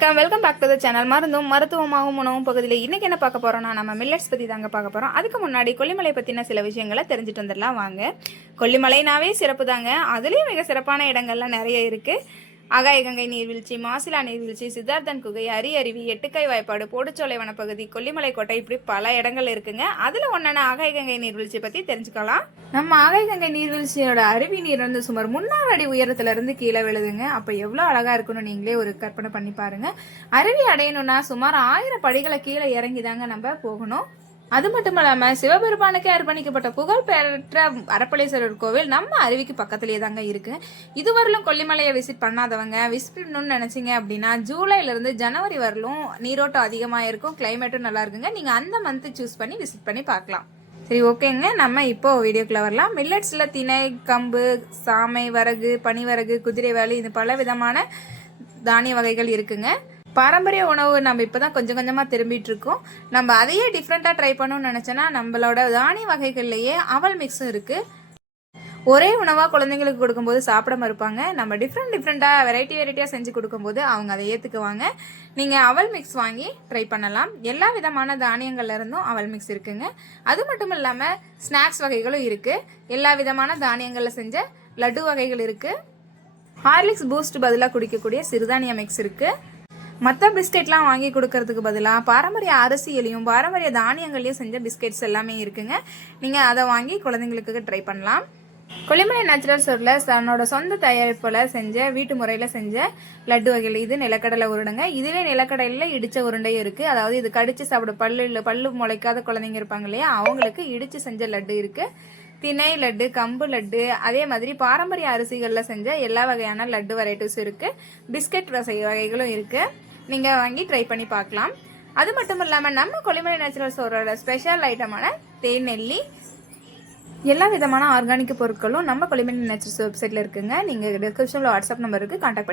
வணக்கம் welcome back to the channel மருந்தும் மருத்துவமாகவும் உணவும் பகுதியில் இன்றைக்கி என்ன பார்க்க போகிறோம்னா நம்ம மில்லட்ஸ் பற்றி தாங்க பார்க்க போகிறோம் அதுக்கு முன்னாடி கொல்லிமலை பற்றின சில விஷயங்களை தெரிஞ்சுட்டு வந்துடலாம். வாங்க. கொல்லிமலைனாவே சிறப்பு தாங்க அதுலேயும் மிக சிறப்பான இடங்கள்லாம் நிறைய இருக்குது ஆகாய கங்கை நீர்வீழ்ச்சி மாசிலா நீர்வீழ்ச்சி சித்தார்த்தன் குகை அரி அருவி எட்டுக்கை வாய்ப்பாடு போடுச்சோலை வனப்பகுதி கொல்லிமலை கோட்டை இப்படி பல இடங்கள் இருக்குங்க. அதில் ஒன்றான ஆகாய கங்கை நீர்வீழ்ச்சி பற்றி தெரிஞ்சுக்கலாம். நம்ம ஆகாய கங்கை நீர்வீழ்ச்சியோட அருவி நீர் வந்து சுமார் முன்னாறு அடி உயரத்துல இருந்து கீழே விழுதுங்க. அப்போ எவ்வளோ அழகா இருக்குன்னு நீங்களே ஒரு கற்பனை பண்ணி பாருங்க. அருவி அடையணும்னா சுமார் ஆயிரம் படிகளை கீழே இறங்கி தாங்க நம்ம போகணும். அது மட்டும் இல்லாம சிவபெருமானுக்கு அர்ப்பணிக்கப்பட்ட புகழ்பெற்ற அரப்பளேஸ்வரர் கோவில் நம்ம அருவிக்கு பக்கத்திலேயே தாங்க இருக்கு. இதுவரையிலும் கொல்லிமலையை விசிட் பண்ணாதவங்க விசிட் பண்ணணும்னு நினைச்சீங்க அப்படின்னா ஜூலைல இருந்து ஜனவரி வரலும் நீரோட்டம் அதிகமா இருக்கும் கிளைமேட்டும் நல்லா இருக்குங்க. நீங்க அந்த மந்த் சூஸ் பண்ணி விசிட் பண்ணி பார்க்கலாம். சரி ஓகேங்க. நம்ம இப்போ வீடியோக்குள்ள வரலாம். மில்லட்ஸில் திணை கம்பு சாமை வரகு பனிவரகு குதிரை வேலி இது பல விதமான தானிய வகைகள் இருக்குங்க. பாரம்பரிய உணவு நம்ம இப்போ தான் கொஞ்சம் கொஞ்சமாக திரும்பிட்டு இருக்கோம் நம்ம அதையே டிஃப்ரெண்ட்டாக ட்ரை பண்ணணும்னு நினச்சோன்னா நம்மளோட தானிய வகைகள்லையே அவல் மிக்ஸும் இருக்குது ஒரே உணவாக குழந்தைங்களுக்கு கொடுக்கும்போது சாப்பிட மறுப்பாங்க. நம்ம டிஃப்ரெண்ட் டிஃப்ரெண்ட்டாக வெரைட்டி வெரைட்டியாக செஞ்சு கொடுக்கும்போது அவங்க அதை ஏற்றுக்குவாங்க நீங்கள் அவல் மிக்ஸ் வாங்கி ட்ரை பண்ணலாம். எல்லா விதமான தானியங்கள்ல இருந்தும் அவல் மிக்ஸ் இருக்குங்க. அது மட்டும் இல்லாமல் ஸ்நாக்ஸ் வகைகளும் இருக்குது எல்லா விதமான தானியங்களில் செஞ்ச லட்டு வகைகள் இருக்குது ஹார்லிக்ஸ் பூஸ்ட் பதிலாக குடிக்கக்கூடிய சிறுதானிய மிக்ஸ் இருக்குது மற்ற பிஸ்கெட்லாம் வாங்கி கொடுக்கறதுக்கு பதிலாக பாரம்பரிய அரிசியிலையும் பாரம்பரிய தானியங்களையும் செஞ்ச பிஸ்கெட்ஸ் எல்லாமே இருக்குங்க. நீங்கள் அதை வாங்கி குழந்தைங்களுக்கு ட்ரை பண்ணலாம். கொல்லிமலை நேச்சுரல் ஸ்டோரில் தன்னோட சொந்த தயாரிப்பில் செஞ்ச வீட்டு முறையில் செஞ்ச லட்டு வகைகள். இது நிலக்கடலை உருண்டைங்க. இதுவே நிலக்கடலையில் இடித்த உருண்டையும் இருக்குது அதாவது இது கடிச்சு சாப்பிட பல்லு இல்லை பல்லு முளைக்காத குழந்தைங்க இருப்பாங்க இல்லையா? அவங்களுக்கு இடித்து செஞ்ச லட்டு இருக்குது திணை லட்டு கம்பு லட்டு அதே மாதிரி பாரம்பரிய அரிசிகளில் செஞ்ச எல்லா வகையான லட்டு வெரைட்டிஸும் இருக்குது பிஸ்கட் வகை வகைகளும் இருக்குது நீங்கள் வாங்கி ட்ரை பண்ணி பார்க்கலாம். அது மட்டும் இல்லாமல் நம்ம கொல்லிமலை நேச்சுரல் ஸ்டோரோட ஸ்பெஷல் ஐட்டமான தேன் நெல்லி எல்லா விதமான ஆர்கானிக் பொருட்களும் நம்ம கொல்லிமலை நேச்சுரல்ஸ் வெப்சைட்டில் இருக்குங்க. நீங்கள் டிஸ்கிரிப்ஷனில் வாட்ஸ்அப் நம்பருக்கு கான்டாக்ட்